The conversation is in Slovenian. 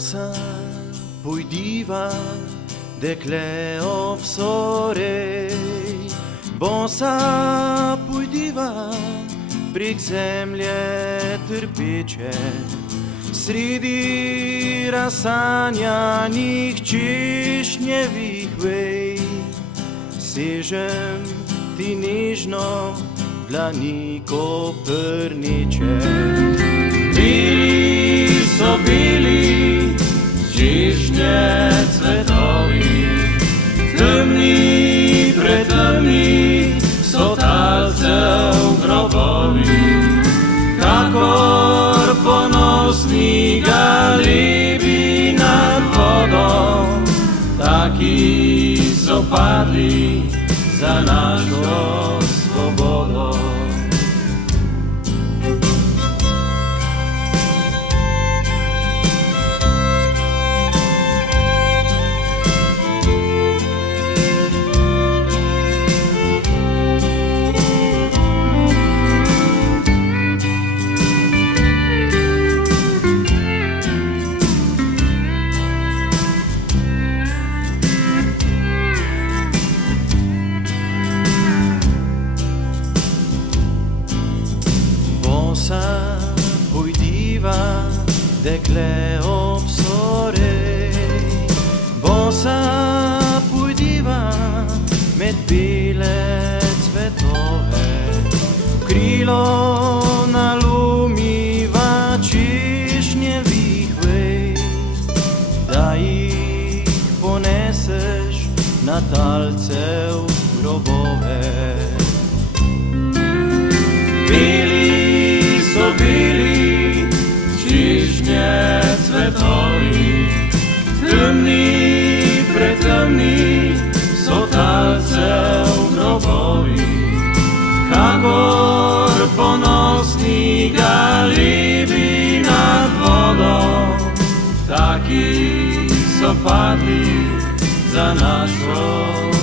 Bosa pojdiva, dekle obsorej, bosa pojdiva, prek zemlje trpeče, sredi razsanjanih češnjevih vej, sežem ti nežno dlani koprneče. Bili so bili češnje cvetovi, temni, pretemni so talcev grobovi, kakor ponosni galebi nad vodom, taki so padli za našo svobodo. Bosa pojdiva, dekle obsorej, bosa pojdiva med bele cvetove, krilo nalumiva češnjevih vej, da jih poneseš na talcev grobove. Bili češnje cvetovi, temni, pretemni so talcev grobovi, kakor ponosni galebi nad vodom, taki so padli za našo